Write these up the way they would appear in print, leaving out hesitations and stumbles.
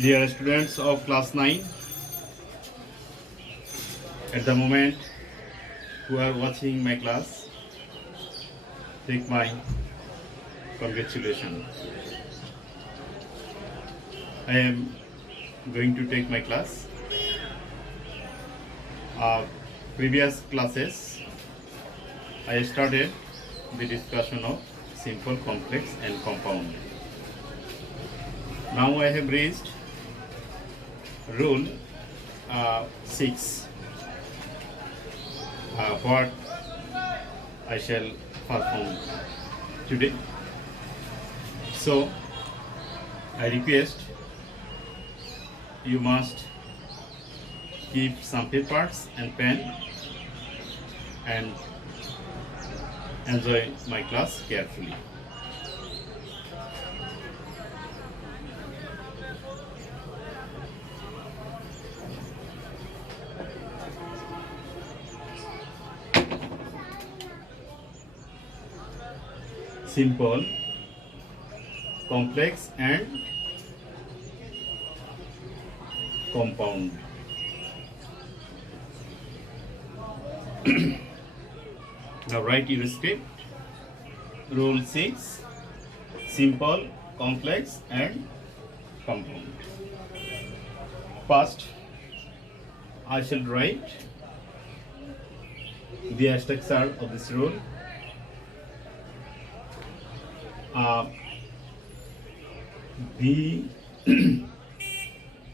Dear students of class 9, at the moment who are watching my class, take my congratulations. I am going to take my class. Previous classes, I started the discussion of simple, complex and compound. Now I have reached rule 6. What I shall perform today. So I request you must keep some papers and pen and enjoy my class carefully. Simple, complex and compound. Now write your script. Rule 6. Simple, complex and compound. First, I shall write the structure of this rule. The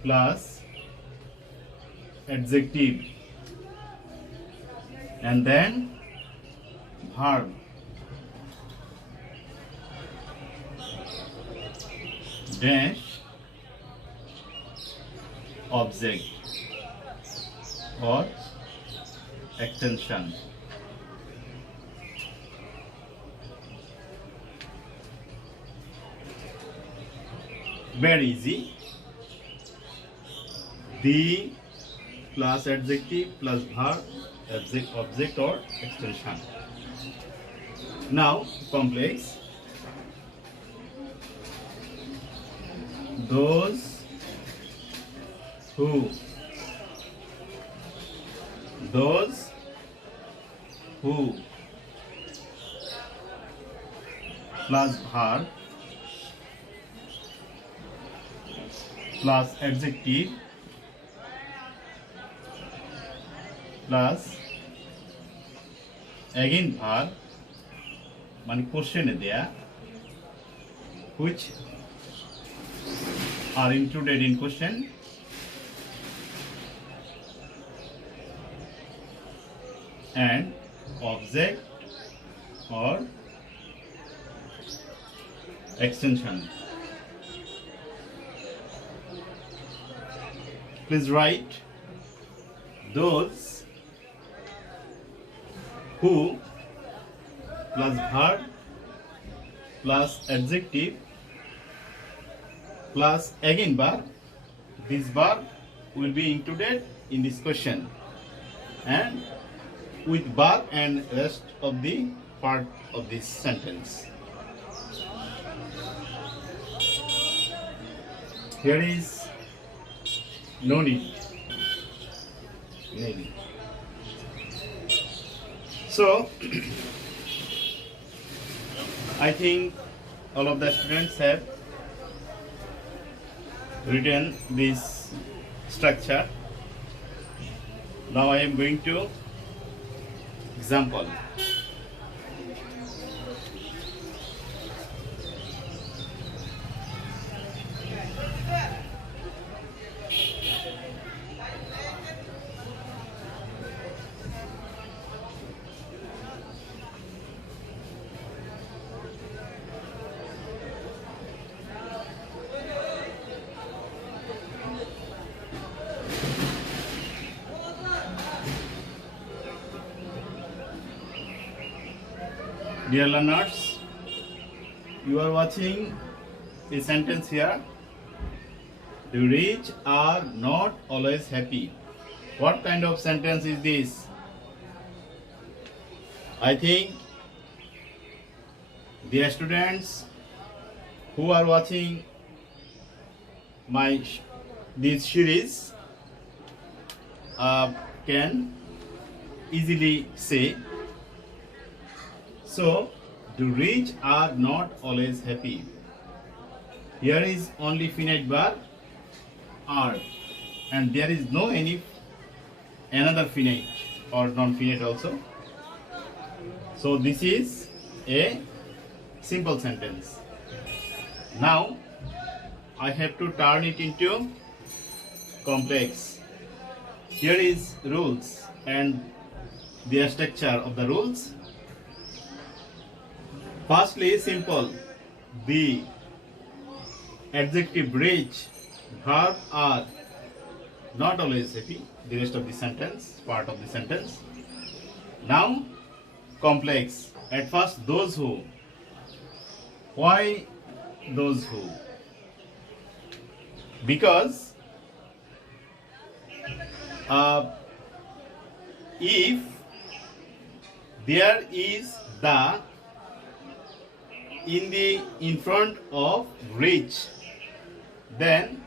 plus adjective and then verb dash object or extension. Very easy. The plus adjective plus verb, object or extension. Now complex. Those who plus verb plus adjective plus again verb মানে কোশ্চেনে দেয়া which are included in question and object or extension. Please write those who plus verb plus adjective plus again verb. This verb will be included in this question and with verb and rest of the part of this sentence. Here is no need. So I think all of the students have written this structure. Now I am going to example. Dear learners, you are watching a sentence here. The rich are not always happy. What kind of sentence is this? I think the students who are watching my this series can easily say. So, the rich are not always happy. Here is only finite bar are, and there is no any another finite or non-finite also. So this is a simple sentence. Now I have to turn it into complex. Here is rules and the structure of the rules. Firstly, simple. The adjective rich, verb are not always happy. The rest of the sentence, part of the sentence. Now, complex. At first, those who. Why those who? Because if there is the in front of rich, then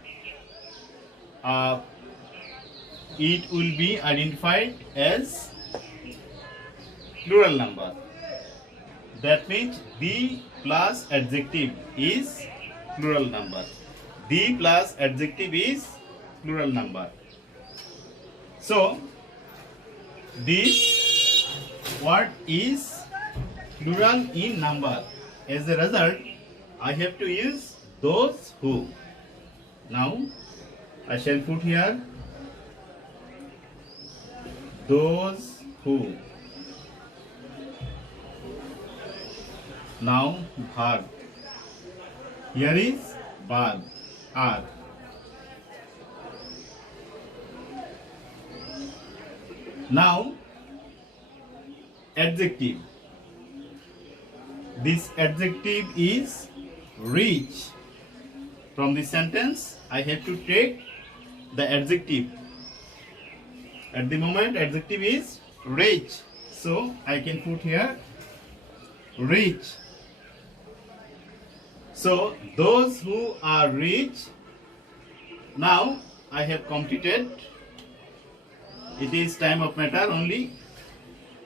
it will be identified as plural number. That means the plus adjective is plural number. The plus adjective is plural number. So this word is plural in number. As a result, I have to use those who. Now I shall put here those who. Now verb. Here is verb are. Now adjective. This adjective is rich. From this sentence, I have to take the adjective. At the moment, adjective is rich. So, I can put here rich. So, those who are rich, now I have completed. It is time of matter only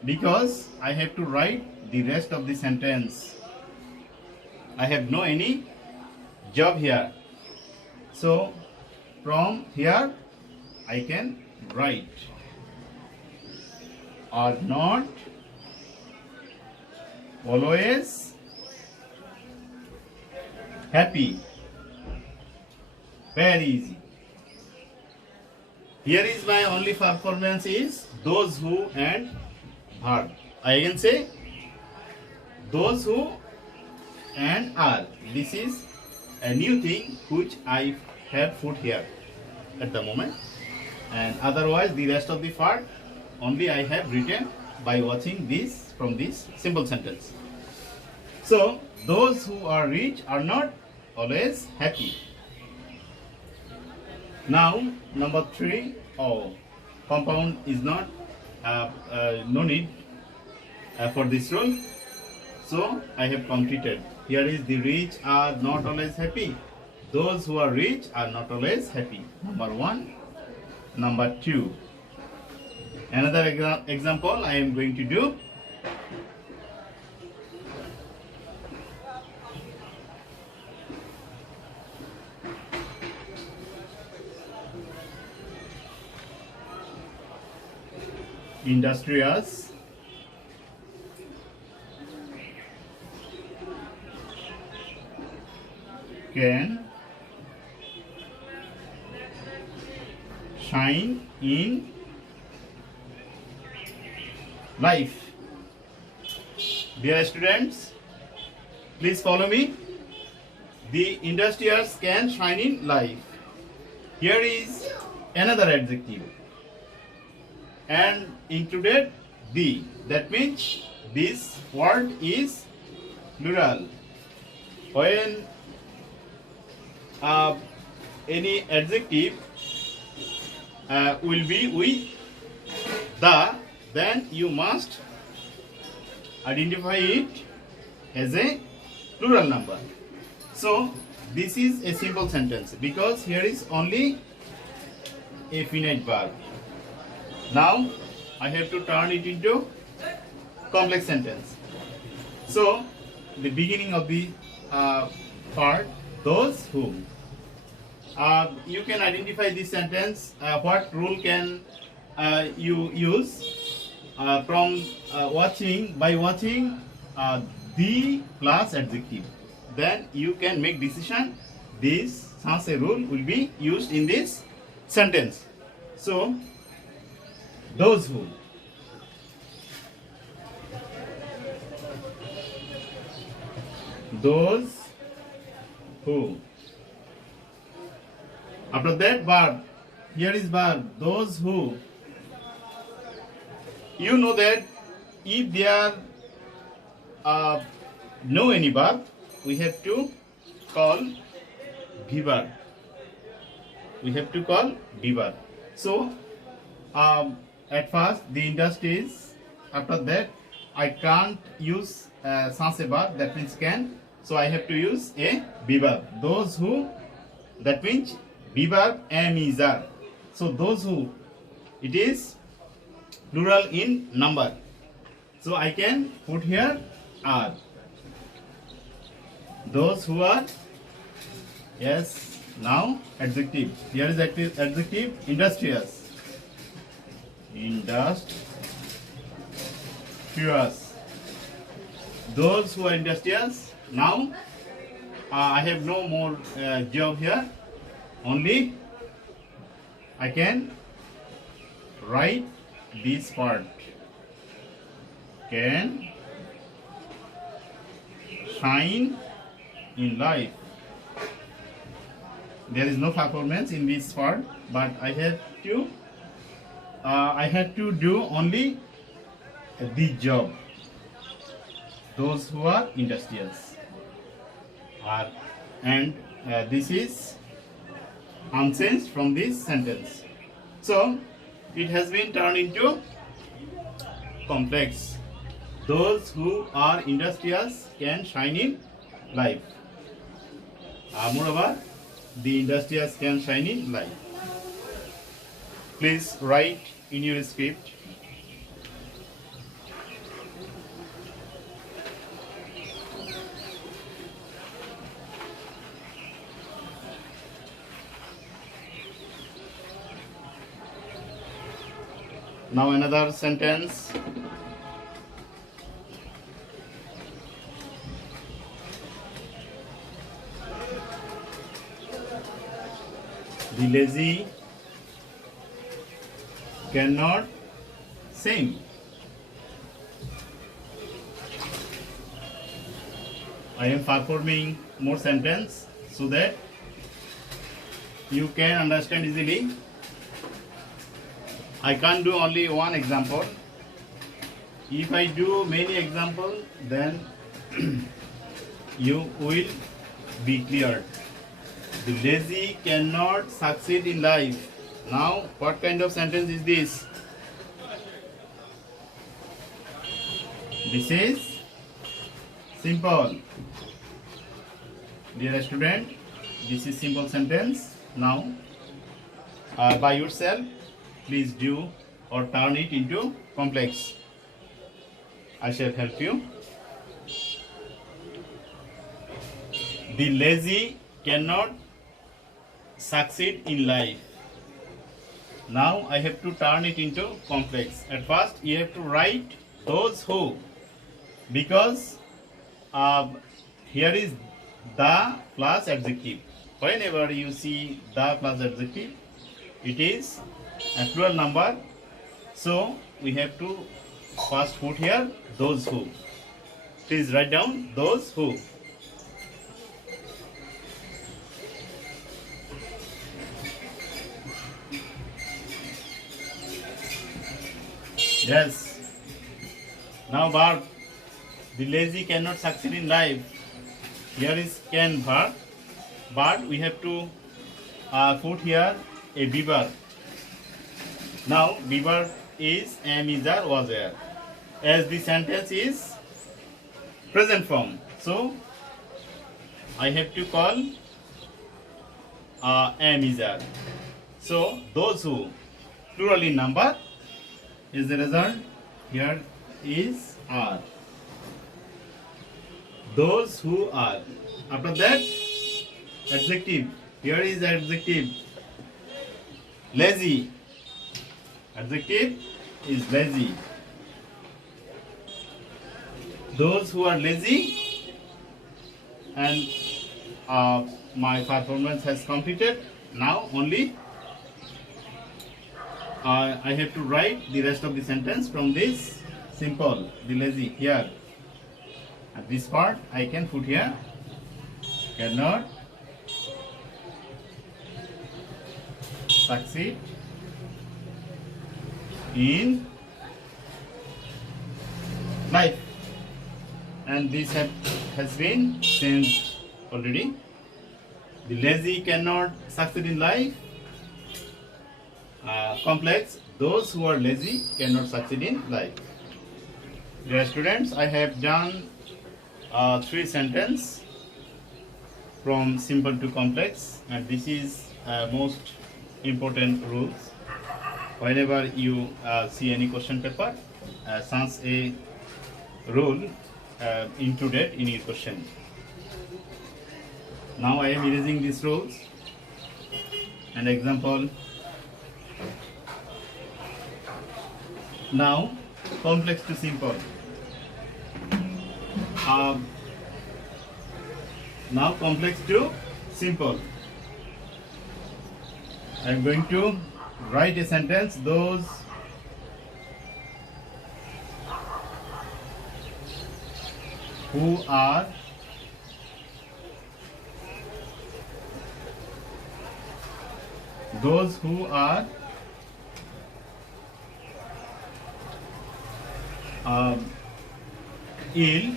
because I have to write the rest of the sentence. I have no any job here. So from here I can write are not always happy. Very easy. Here is my only performance is those who and verb. I can say those who and are. This is a new thing which I have put here at the moment, and otherwise the rest of the part only I have written by watching this from this simple sentence. So those who are rich are not always happy. Now number 3, compound is not no need for this rule. So I have completed. Here is the rich are not always happy. Those who are rich are not always happy. Number 1. Number 2. Another example I am going to do. Industrious can shine in life. Dear students, please follow me. The industrious can shine in life. Here is another adjective and included the. That means this word is plural. When any adjective will be with the, then you must identify it as a plural number. So this is a simple sentence because here is only a finite verb. Now I have to turn it into complex sentence. So the beginning of the part, those who. You can identify this sentence. What rule can you use from watching the plus adjective? Then you can make decision. This sans a rule will be used in this sentence. So those who. Those who. After that verb, here is verb, those who. You know that if there are no any verb, we have to call be verb. We have to call be verb. So at first the industries. After that I can't use sans a verb, that means can. So I have to use a be verb. Those who, that means be verb am is are. So those who, it is plural in number. So I can put here are. Those who are, yes. Now adjective. Here is adjective industrious. Industrious. Those who are industrious. Now I have no more job here. Only I can write this part. Can shine in life. There is no performance in this part, but I had to do only the job. Those who are industrious are, and this is unchanged from this sentence. So it has been turned into complex. Those who are industrious can shine in life. Moreover, the industrious can shine in life. Please write in your script. Now another sentence. The lazy cannot sing. I am performing more sentence so that you can understand easily. I can't do only one example. If I do many examples, then you will be clear. The lazy cannot succeed in life. Now, what kind of sentence is this? This is simple. Dear student, this is simple sentence. Now, by yourself, please do or turn it into complex. I shall help you. The lazy cannot succeed in life. Now I have to turn it into complex. At first you have to write those who, because here is the plus adjective. Whenever you see the plus adjective, it is a plural number. So we have to first put here those who. Please write down those who. Yes. Now verb. The lazy cannot succeed in life. Here is can verb. But we have to put here a be verb. Now be verb is am, is, are, was, were. As the sentence is present form. So I have to call am, is, are. So those who, plural in number, is the result. Here is are. Those who are. After that, adjective. Here is adjective. Lazy. Adjective is lazy. Those who are lazy, and my performance has completed. Now only I have to write the rest of the sentence from this simple, the lazy here. At this part I can put here, cannot succeed in life, and this has been changed already. The lazy cannot succeed in life. Complex, those who are lazy cannot succeed in life. Dear students, I have done 3 sentences from simple to complex, and this is most important rules. Whenever you see any question paper, such a rule included in your question. Now I am erasing these rules. An example. Now complex to simple. Now complex to simple. I am going to write a sentence. Those who are ill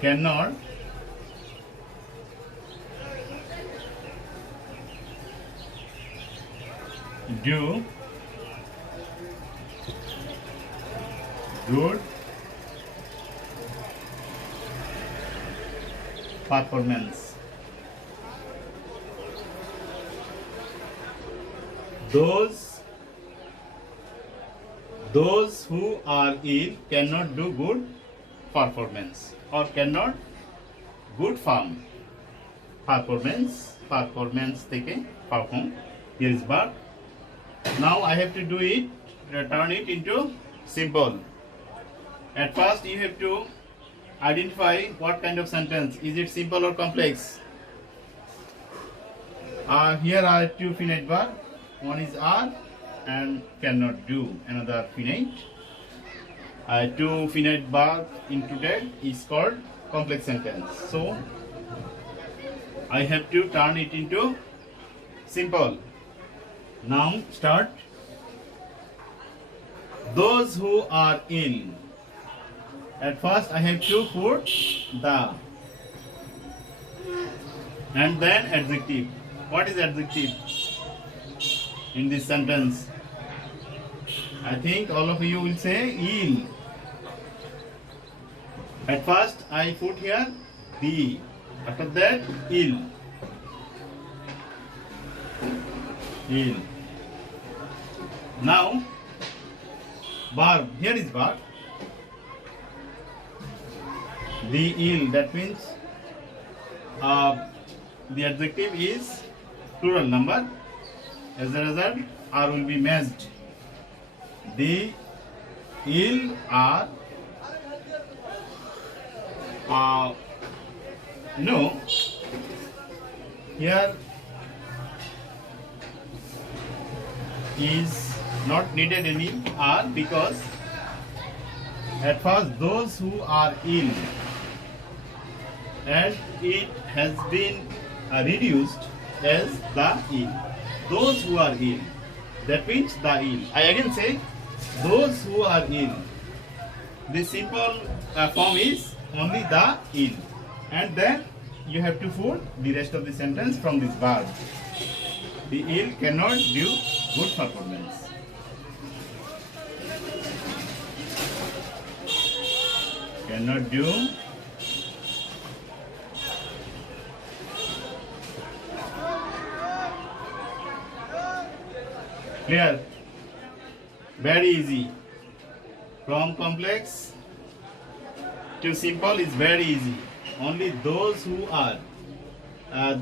cannot do good performance. Those who are ill cannot do good performance, or cannot good performance take perform. Here is verb. Now I have to do it, turn it into simple. At first you have to identify what kind of sentence. Is it simple or complex? Here are 2 finite verbs. One is are and cannot do, another finite. 2 finite verbs included is called complex sentence. So I have to turn it into simple. Now start. Those who are ill. At first I have to put the, and then adjective. What is adjective in this sentence? I think all of you will say ill. At first I put here the, after that ill. Now verb, here is verb. The ill, that means the adjective is plural number. As a result, are will be matched. The ill are no. Here is not needed any are, because at first those who are ill, and it has been reduced as the ill. Those who are ill, that means the ill. I again say those who are ill. The simple form is only the ill, and then you have to put the rest of the sentence from this verb. The ill cannot do good performance. Cannot do Clear? Very easy. From complex to simple is very easy. Only those who are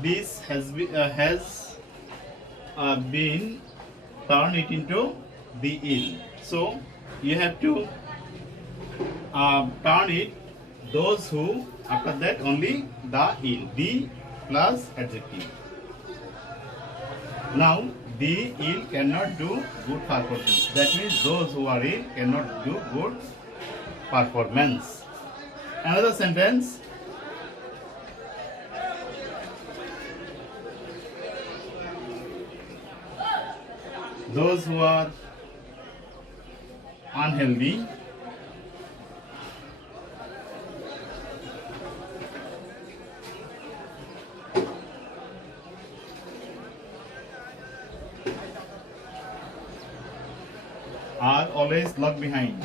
this has been turned it into the ill. So you have to turn it those who, after that only the ill, the plus adjective. Now the ill cannot do good performance. That means those who are ill cannot do good performance. Another sentence. Those who are unhealthy are always lag behind.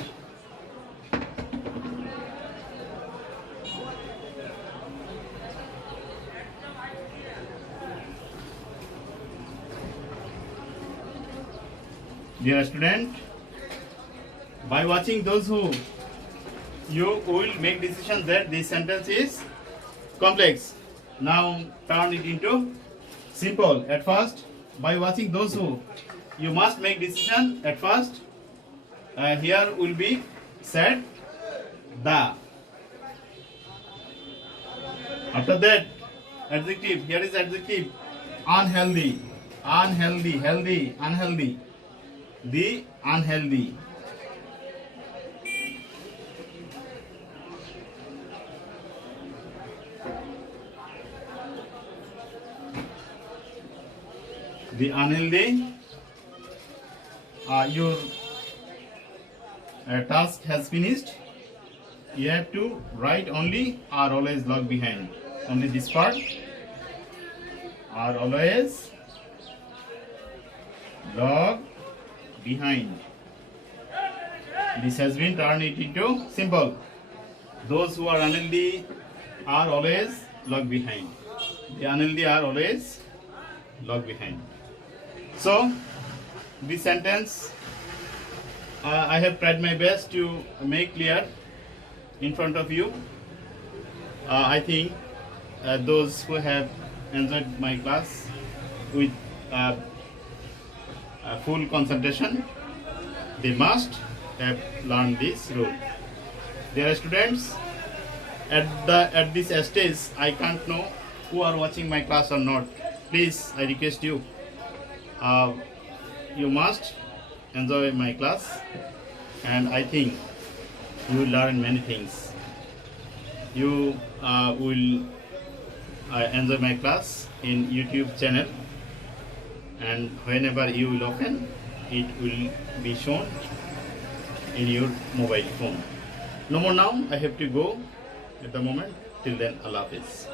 Dear student, by watching those who, you will make decision that this sentence is complex. Now turn it into simple. At first, by watching those who, you must make decision at first. Here will be said the. After that, adjective. Here is adjective. Unhealthy, unhealthy, healthy, unhealthy. The unhealthy. The unhealthy. Your task has finished. You have to write only are always lag behind. Only this part. Are always lag behind. This has been turned it into simple. Those who are unhealthy are always lag behind. The unhealthy are always lag behind. So this sentence I have tried my best to make clear in front of you. I think those who have enjoyed my class with full concentration, they must have learned this rule. Dear students, at this stage, I can't know who are watching my class or not. Please, I request you. You must enjoy my class, and I think you will learn many things. You will enjoy my class in YouTube channel, and whenever you will open, it will be shown in your mobile phone. No more now, I have to go at the moment. Till then, Allah Hafiz.